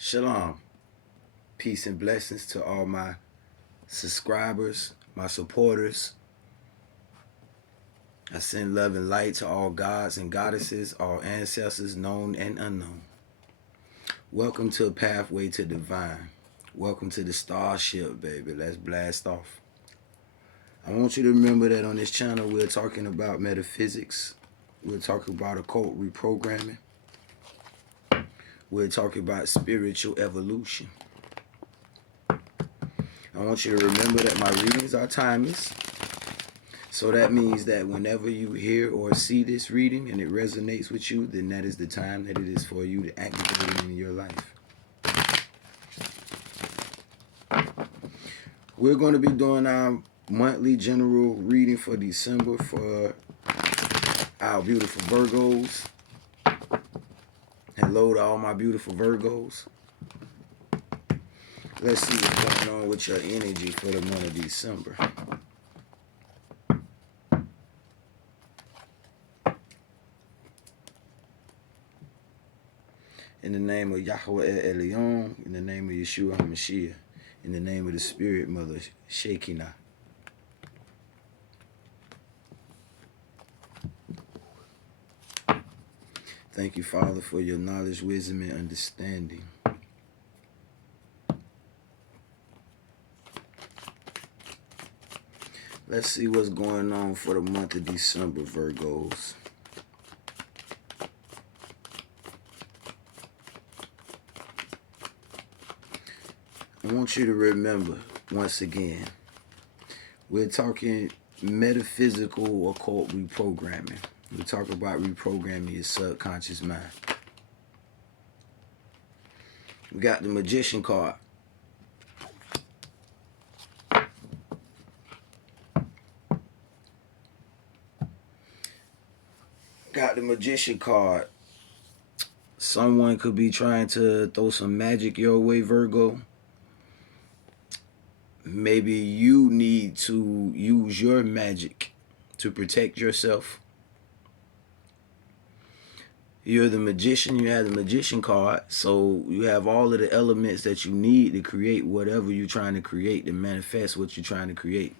Shalom. Peace and blessings to all my subscribers, my supporters. I send love and light to all gods and goddesses, all ancestors known and unknown. Welcome to a pathway to divine. Welcome to the starship, baby. Let's blast off. I want you to remember that on this channel we're talking about metaphysics. We're talking about occult reprogramming. We're talking about spiritual evolution. I want you to remember that my readings are timeless. So that means that whenever you hear or see this reading and it resonates with you, then that is the time that it is for you to activate it in your life. We're going to be doing our monthly general reading for December for our beautiful Virgos. Hello to all my beautiful Virgos. Let's see what's going on with your energy for the month of December. In the name of YHWH El Elyon, in the name of Yeshua HaMashiach, in the name of the Spirit Mother, Shekinah. Thank you, Father, for your knowledge, wisdom, and understanding. Let's see what's going on for the month of December, Virgos. I want you to remember, once again, we're talking metaphysical occult reprogramming. We talk about reprogramming your subconscious mind. We got the Magician card. Got the Magician card. Someone could be trying to throw some magic your way, Virgo. Maybe you need to use your magic to protect yourself. You're the magician, you have the Magician card, so you have all of the elements that you need to create whatever you're trying to create, to manifest what you're trying to create.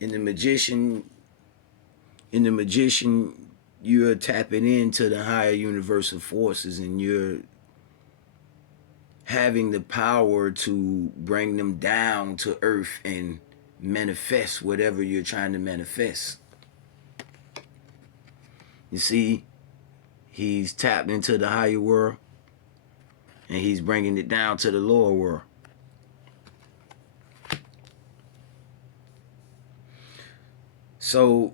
In the magician, you're tapping into the higher universal forces and you're having the power to bring them down to earth and manifest whatever you're trying to manifest. You see, he's tapped into the higher world and he's bringing it down to the lower world. So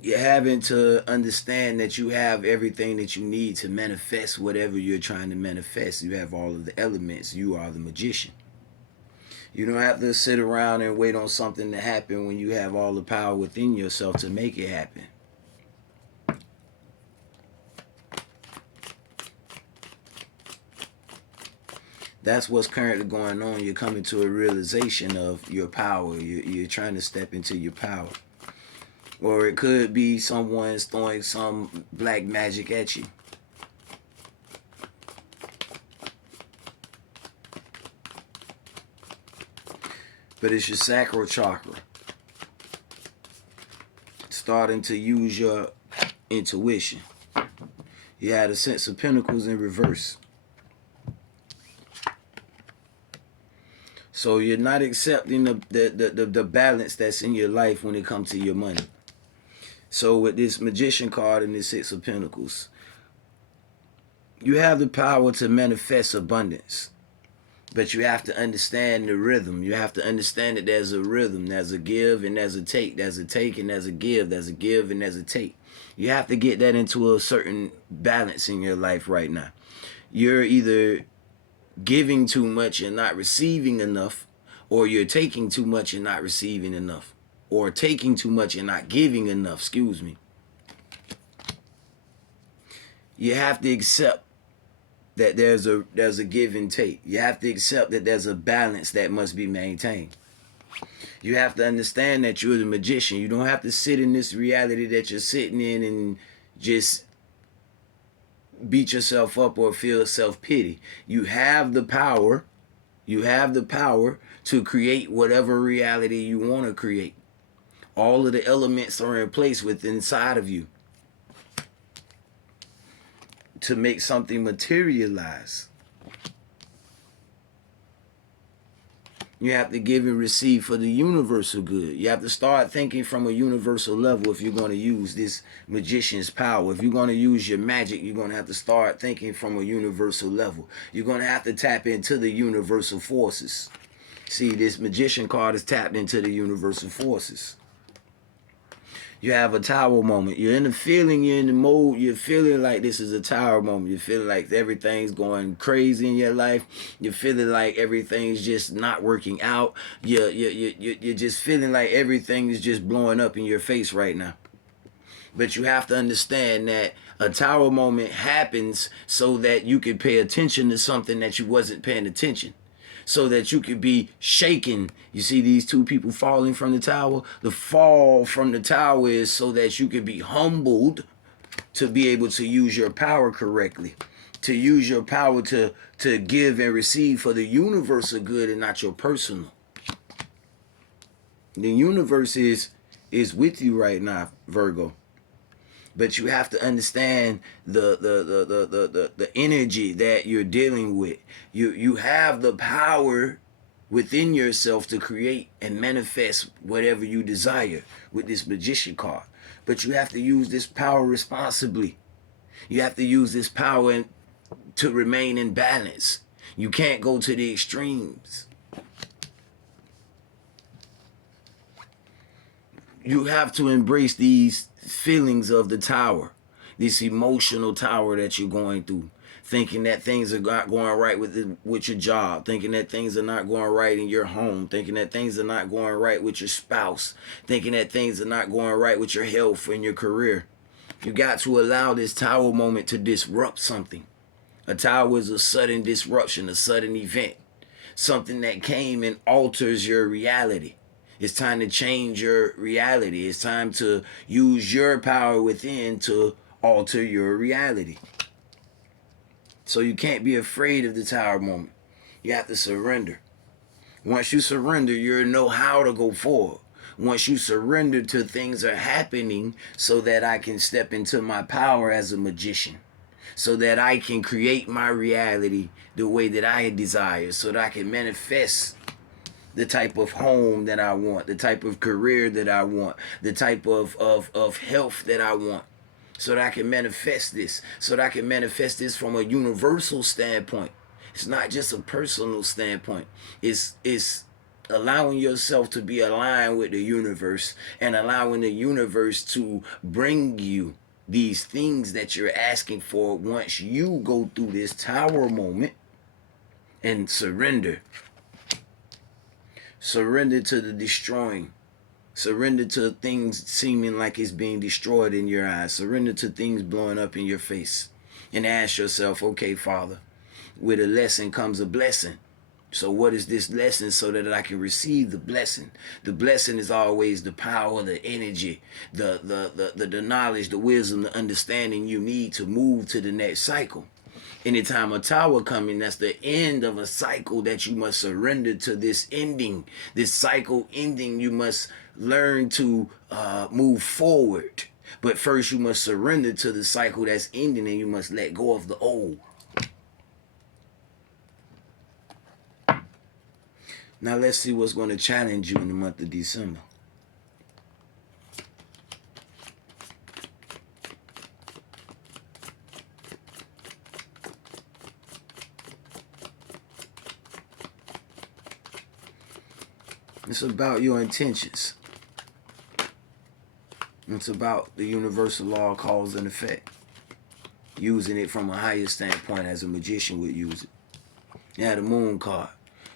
you're having to understand that you have everything that you need to manifest whatever you're trying to manifest. You have all of the elements. You are the magician. You don't have to sit around and wait on something to happen when you have all the power within yourself to make it happen. That's what's currently going on. You're coming to a realization of your power. You're trying to step into your power. Or it could be someone's throwing some black magic at you. But it's your sacral chakra. Starting to use your intuition. You had a Sense of Pentacles in reverse. So you're not accepting the balance that's in your life when it comes to your money. So with this Magician card and this Six of Pentacles, you have the power to manifest abundance. But you have to understand the rhythm. You have to understand that there's a rhythm. There's a give and there's a take. There's a take and there's a give. There's a give and there's a take. You have to get that into a certain balance in your life right now. You're either giving too much and not receiving enough, or you're taking too much and not receiving enough, or taking too much and not giving enough, excuse me. You have to accept that there's a give and take. You have to accept that there's a balance that must be maintained. You have to understand that you're the magician. You don't have to sit in this reality that you're sitting in and just beat yourself up or feel self-pity. You have the power. You have the power to create whatever reality you want to create. All of the elements are in place within inside of you to make something materialize. You have to give and receive for the universal good. You have to start thinking from a universal level if you're going to use this magician's power. If you're going to use your magic, you're going to have to start thinking from a universal level. You're going to have to tap into the universal forces. See, this magician card is tapped into the universal forces. You have a tower moment. You're in the feeling, you're in the mode, you're feeling like this is a tower moment. You're feeling like everything's going crazy in your life. You're feeling like everything's just not working out. You're just feeling like everything is just blowing up in your face right now. But you have to understand that a tower moment happens so that you can pay attention to something that you wasn't paying attention. So that you could be shaken. You see these two people falling from the tower? The fall from the tower is so that you could be humbled to be able to use your power correctly. To use your power to give and receive for the universal good and not your personal. The universe is with you right now, Virgo. But you have to understand the energy that you're dealing with. You have the power within yourself to create and manifest whatever you desire with this magician card. But you have to use this power responsibly. You have to use this power to remain in balance. You can't go to the extremes. You have to embrace these feelings of the tower, this emotional tower that you're going through, thinking that things are not going right with your job, thinking that things are not going right in your home, thinking that things are not going right with your spouse, thinking that things are not going right with your health and your career. You got to allow this tower moment to disrupt something. A tower is a sudden disruption, a sudden event, something that came and alters your reality. It's time to change your reality. It's time to use your power within to alter your reality. So you can't be afraid of the tower moment. You have to surrender. Once you surrender, you'll know how to go forward. Once you surrender to things are happening so that I can step into my power as a magician. So that I can create my reality the way that I desire. So that I can manifest the type of home that I want, the type of career that I want, the type of health that I want, so that I can manifest this, so that I can manifest this from a universal standpoint. It's not just a personal standpoint. It's allowing yourself to be aligned with the universe and allowing the universe to bring you these things that you're asking for once you go through this tower moment and surrender. Surrender to the destroying. Surrender to things seeming like it's being destroyed in your eyes. Surrender to things blowing up in your face. And ask yourself, okay, Father, with a lesson comes a blessing. So what is this lesson so that I can receive the blessing? The blessing is always the power, the energy, the knowledge, the wisdom, the understanding you need to move to the next cycle. Anytime a tower coming, that's the end of a cycle that you must surrender to this ending. This cycle ending, you must learn to move forward. But first you must surrender to the cycle that's ending and you must let go of the old. Now let's see what's going to challenge you in the month of December. It's about your intentions. It's about the universal law of cause and effect. Using it from a higher standpoint as a magician would use it. Yeah, the moon card.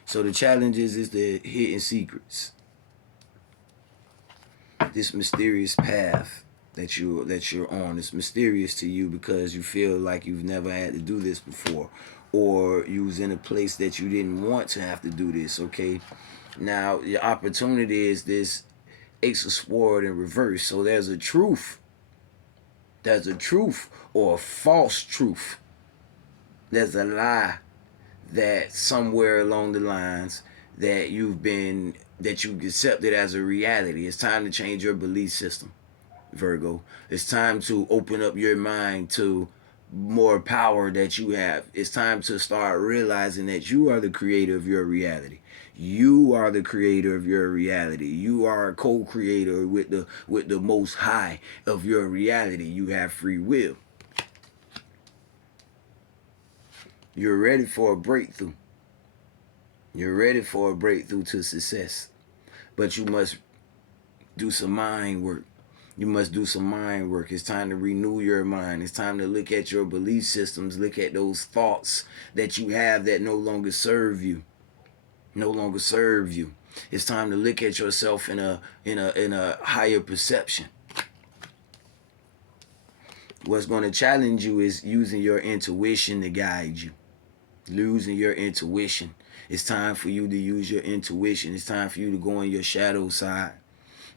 So the challenges is the hidden secrets. This mysterious path that you're on is mysterious to you because you feel like you've never had to do this before, or you was in a place that you didn't want to have to do this. Okay, now your opportunity is this Ace of Sword in reverse. So there's a truth There's a truth or a false truth. There's a lie that somewhere along the lines that you've accepted as a reality. It's time to change your belief system, Virgo. It's time to open up your mind to more power that you have. It's time to start realizing that you are the creator of your reality. You are the creator of your reality. You are a co-creator with the most high of your reality. You have free will. You're ready for a breakthrough. You're ready for a breakthrough to success. But you must do some mind work. You must do some mind work. It's time to renew your mind. It's time to look at your belief systems. Look at those thoughts that you have that no longer serve you. No longer serve you. It's time to look at yourself in a higher perception. What's going to challenge you is using your intuition to guide you. Losing your intuition. It's time for you to use your intuition. It's time for you to go on your shadow side.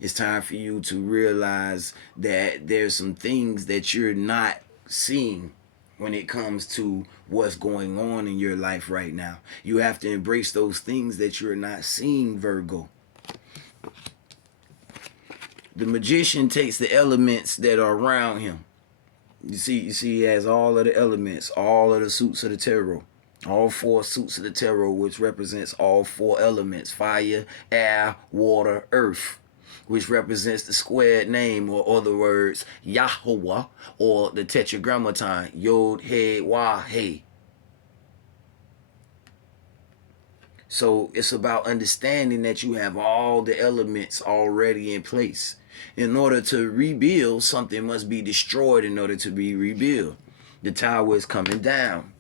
It's time for you to realize that there's some things that you're not seeing when it comes to what's going on in your life right now. You have to embrace those things that you're not seeing, Virgo. The magician takes the elements that are around him. You see he has all of the elements, all of the suits of the tarot. All 4 suits of the tarot, which represents all 4 elements: fire, air, water, earth, which represents the squared name, or other words, YHWH, or the tetragrammaton, YHWH. So it's about understanding that you have all the elements already in place. In order to rebuild, something must be destroyed in order to be rebuilt. The tower is coming down.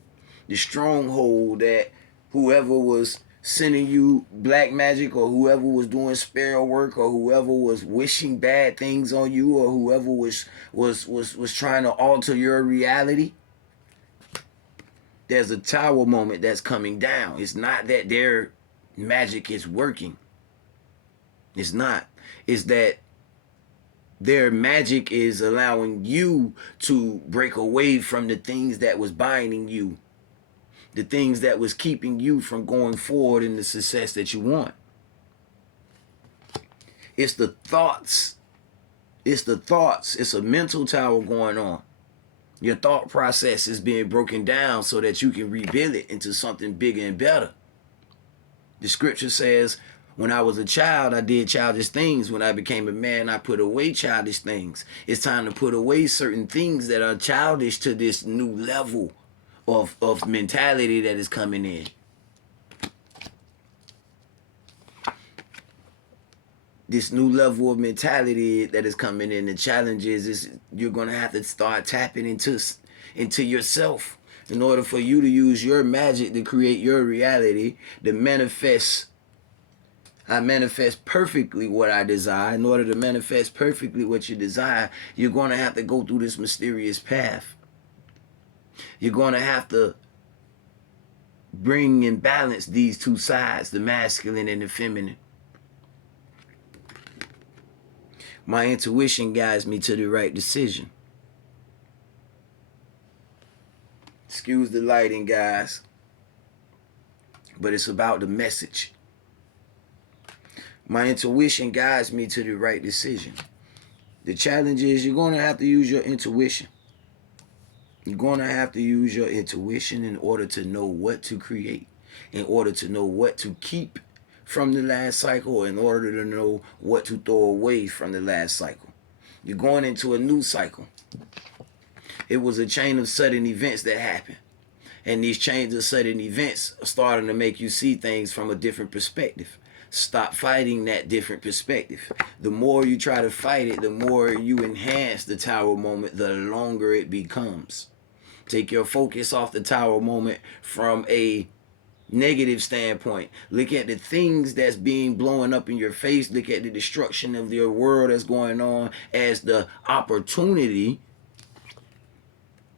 The stronghold that whoever was sending you black magic, or whoever was doing spell work, or whoever was wishing bad things on you, or whoever was trying to alter your reality, there's a tower moment that's coming down. It's not that their magic is working. It's not. It's that their magic is allowing you to break away from the things that was binding you. The things that was keeping you from going forward in the success that you want. It's the thoughts. It's the thoughts. It's a mental tower going on. Your thought process is being broken down so that you can rebuild it into something bigger and better. The scripture says, when I was a child, I did childish things. When I became a man, I put away childish things. It's time to put away certain things that are childish to this new level of mentality that is coming in. This new level of mentality that is coming in. The challenge is you're going to have to start tapping into yourself in order for you to use your magic to create your reality, to manifest. I manifest perfectly what I desire. In order to manifest perfectly what you desire, you're going to have to go through this mysterious path. You're going to have to bring and balance these 2 sides, the masculine and the feminine. My intuition guides me to the right decision. Excuse the lighting, guys, but it's about the message. My intuition guides me to the right decision. The challenge is you're going to have to use your intuition. You're going to have to use your intuition in order to know what to create, in order to know what to keep from the last cycle, in order to know what to throw away from the last cycle. You're going into a new cycle. It was a chain of sudden events that happened. And these chains of sudden events are starting to make you see things from a different perspective. Stop fighting that different perspective. The more you try to fight it, the more you enhance the tower moment, the longer it becomes. Take your focus off the tower moment from a negative standpoint. Look at the things that's being blowing up in your face. Look at the destruction of your world that's going on as the opportunity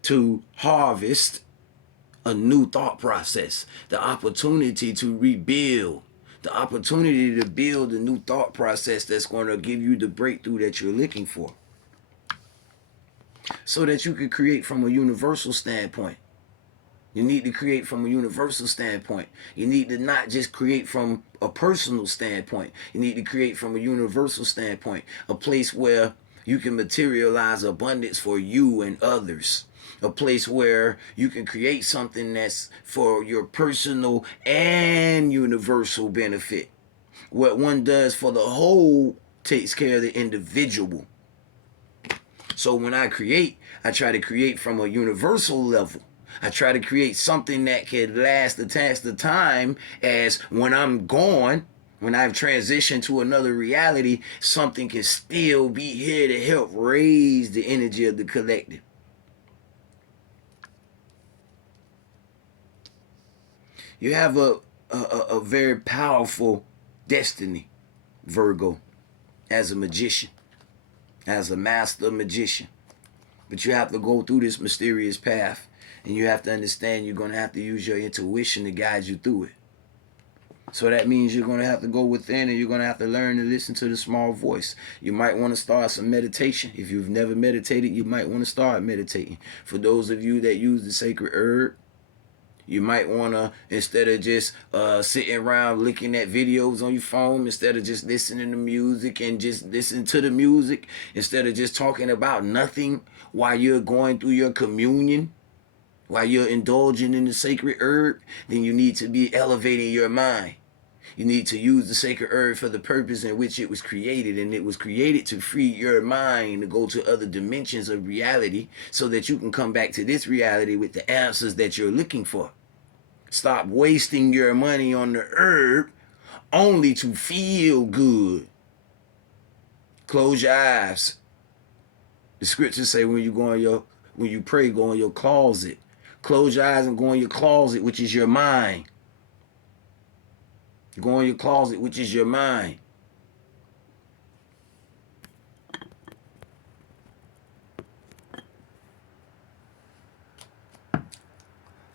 to harvest a new thought process, the opportunity to rebuild, the opportunity to build a new thought process that's going to give you the breakthrough that you're looking for. so that you can create from a universal standpoint. You need to create from a universal standpoint. You need to not just create from a personal standpoint. You need to create from a universal standpoint, a place where you can materialize abundance for you and others. A place where you can create something that's for your personal and universal benefit. What one does for the whole takes care of the individual. So when I create, I try to create from a universal level. I try to create something that can last the test of time, as when I'm gone, when I've transitioned to another reality, something can still be here to help raise the energy of the collective. You have a very powerful destiny, Virgo, as a magician, as a master magician. But you have to go through this mysterious path. And you have to understand you're going to have to use your intuition to guide you through it. So that means you're going to have to go within, and you're going to have to learn to listen to the small voice. You might want to start some meditation. If you've never meditated, you might want to start meditating. For those of you that use the sacred herb, you might want to, instead of just sitting around looking at videos on your phone, instead of just listening to music and just listen to the music, instead of just talking about nothing while you're going through your communion, while you're indulging in the sacred herb, then you need to be elevating your mind. You need to use the sacred herb for the purpose in which it was created, and it was created to free your mind to go to other dimensions of reality so that you can come back to this reality with the answers that you're looking for. Stop wasting your money on the herb only to feel good. Close your eyes. The scriptures say when you pray, go in your closet. Close your eyes and go in your closet, which is your mind. Go in your closet, which is your mind.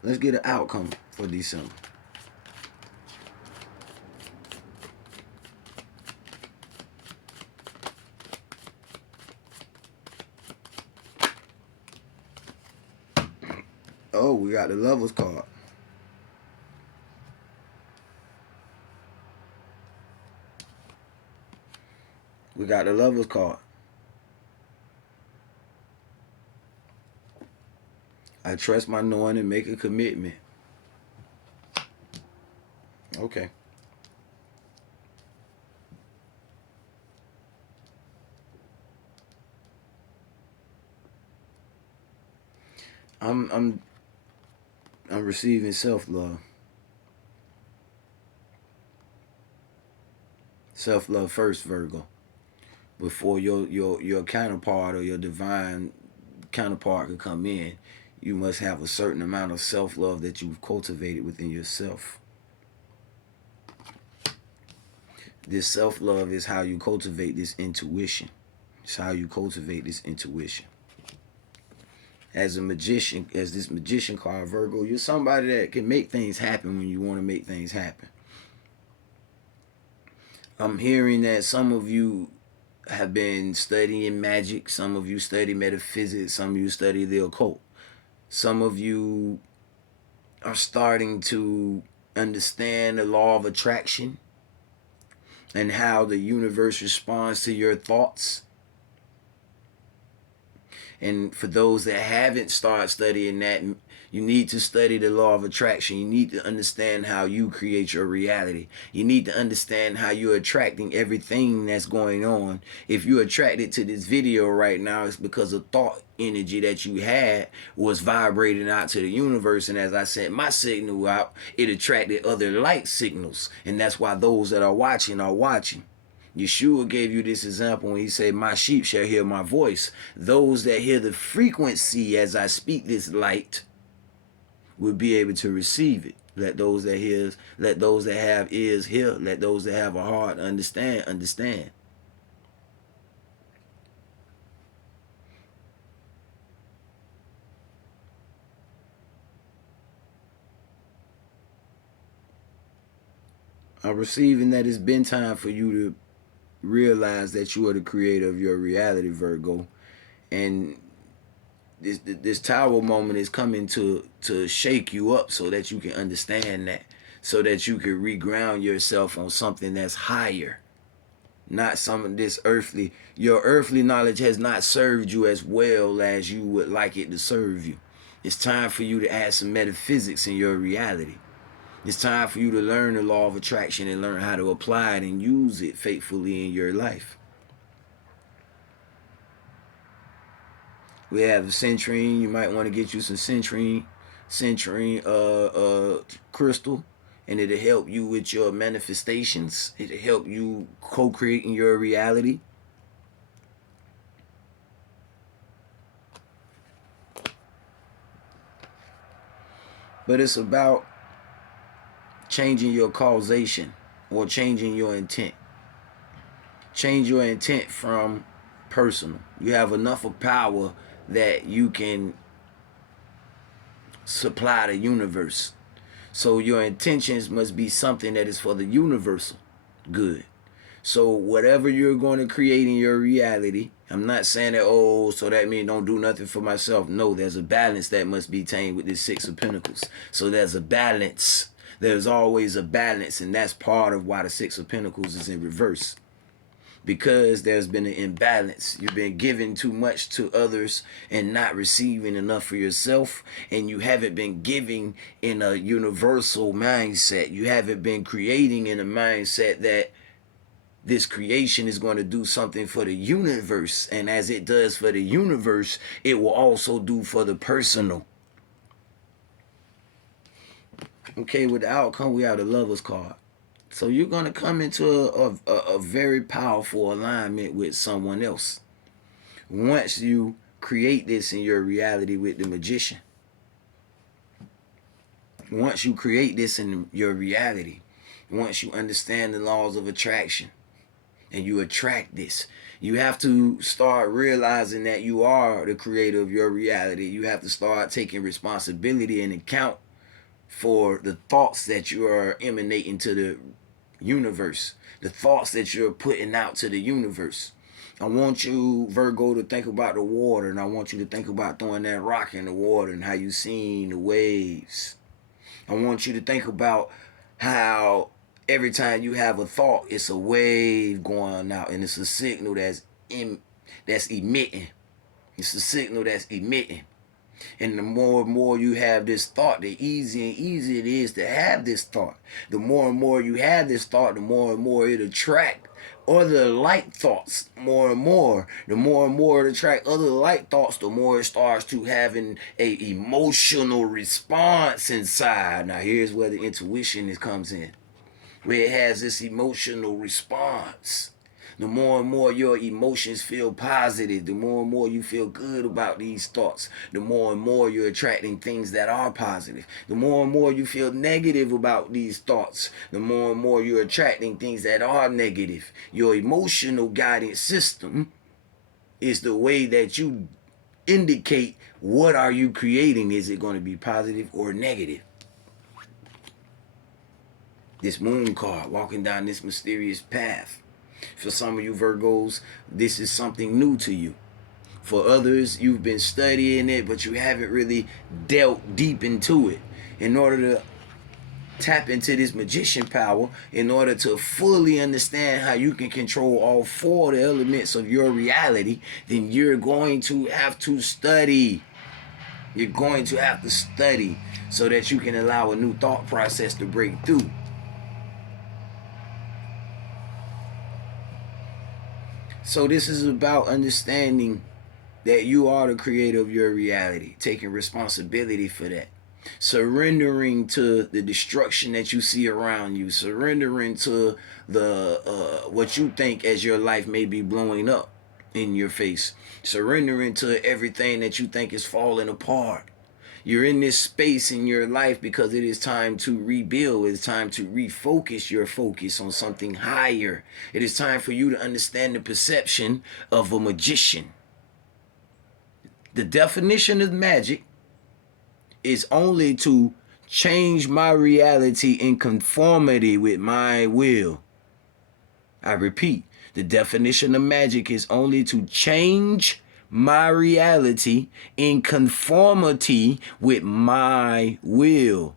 Let's get an outcome for December. Oh, we got the Lovers card. We got the Lovers card. I trust my knowing and make a commitment. Okay. I'm receiving self-love. Self-love first, Virgo. Before your counterpart or your divine counterpart can come in, you must have a certain amount of self-love that you've cultivated within yourself. This self-love is how you cultivate this intuition. It's how you cultivate this intuition. As a magician, as this magician card, Virgo, you're somebody that can make things happen when you want to make things happen. I'm hearing that some of you have been studying magic. Some of you study metaphysics. Some of you study the occult. Some of you are starting to understand the law of attraction and how the universe responds to your thoughts. And for those that haven't started studying that, you need to study the law of attraction. You need to understand how you create your reality. You need to understand how you're attracting everything that's going on. If you're attracted to this video right now, it's because a thought energy that you had was vibrating out to the universe. And as I sent my signal out, it attracted other light signals. And that's why those that are watching are watching. Yeshua gave you this example when he said, my sheep shall hear my voice. Those that hear the frequency as I speak this light will be able to receive it. Let those that hear, let those that have ears hear. Let those that have a heart understand, understand. I'm receiving that it's been time for you to realize that you are the creator of your reality, Virgo. And this tower moment is coming to shake you up so that you can understand that, so that you can reground yourself on something that's higher, not some of this earthly. Your earthly knowledge has not served you as well as you would like it to serve you. It's time for you to add some metaphysics in your reality. It's time for you to learn the law of attraction and learn how to apply it and use it faithfully in your life. We have the citrine. You might want to get you some citrine crystal, and it'll help you with your manifestations. It'll help you co-create in your reality. But it's about changing your causation or changing your intent. Change your intent from personal. You have enough of power that you can supply the universe. So your intentions must be something that is for the universal good. So whatever you're going to create in your reality, I'm not saying that, oh, so that means don't do nothing for myself. No, there's a balance that must be attained with this Six of Pentacles. So there's a balance. There's always a balance, and that's part of why the Six of Pentacles is in reverse. Because there's been an imbalance. You've been giving too much to others and not receiving enough for yourself. And you haven't been giving in a universal mindset. You haven't been creating in a mindset that this creation is going to do something for the universe. And as it does for the universe, it will also do for the personal. Okay, with the outcome, we have the Lovers card. So you're going to come into a very powerful alignment with someone else. Once you create this in your reality with the Magician. Once you create this in your reality. Once you understand the laws of attraction. And you attract this. You have to start realizing that you are the creator of your reality. You have to start taking responsibility and account for the thoughts that you are emanating to the universe, the thoughts that you're putting out to the universe. I want you, Virgo, to think about the water, and I want you to think about throwing that rock in the water and how you seen the waves. I want you to think about how every time you have a thought, it's a wave going out, and it's a signal that's emitting. It's a signal that's emitting. And the more and more you have this thought, the easier and easier it is to have this thought. The more and more you have this thought, the more and more it attract other light thoughts more and more. The more and more it attract other light thoughts, the more it starts to having a emotional response inside. Now here's where the intuition comes in, where it has this emotional response. The more and more your emotions feel positive, the more and more you feel good about these thoughts, the more and more you're attracting things that are positive. The more and more you feel negative about these thoughts, the more and more you're attracting things that are negative. Your emotional guidance system is the way that you indicate what are you creating. Is it going to be positive or negative? This Moon card, walking down this mysterious path. For some of you Virgos, this is something new to you. For others, you've been studying it, but you haven't really dealt deep into it. In order to tap into this magician power, in order to fully understand how you can control all four of the elements of your reality, then you're going to have to study. You're going to have to study so that you can allow a new thought process to break through. So this is about understanding that you are the creator of your reality, taking responsibility for that, surrendering to the destruction that you see around you, surrendering to the what you think as your life may be blowing up in your face, surrendering to everything that you think is falling apart. You're in this space in your life because it is time to rebuild. It's time to refocus your focus on something higher. It is time for you to understand the perception of a magician. The definition of magic is only to change my reality in conformity with my will. I repeat, the definition of magic is only to change my reality in conformity with my will.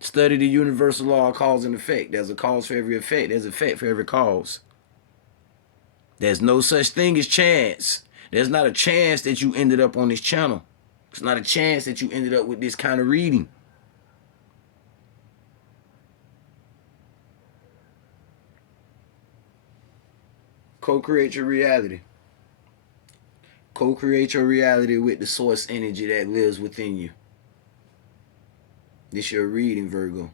Study the universal law of cause and effect. There's a cause for every effect. There's an effect for every cause. There's no such thing as chance. There's not a chance that you ended up on this channel. It's not a chance that you ended up with this kind of reading. Co-create your reality. Co-create your reality with the source energy that lives within you. This your reading, Virgo.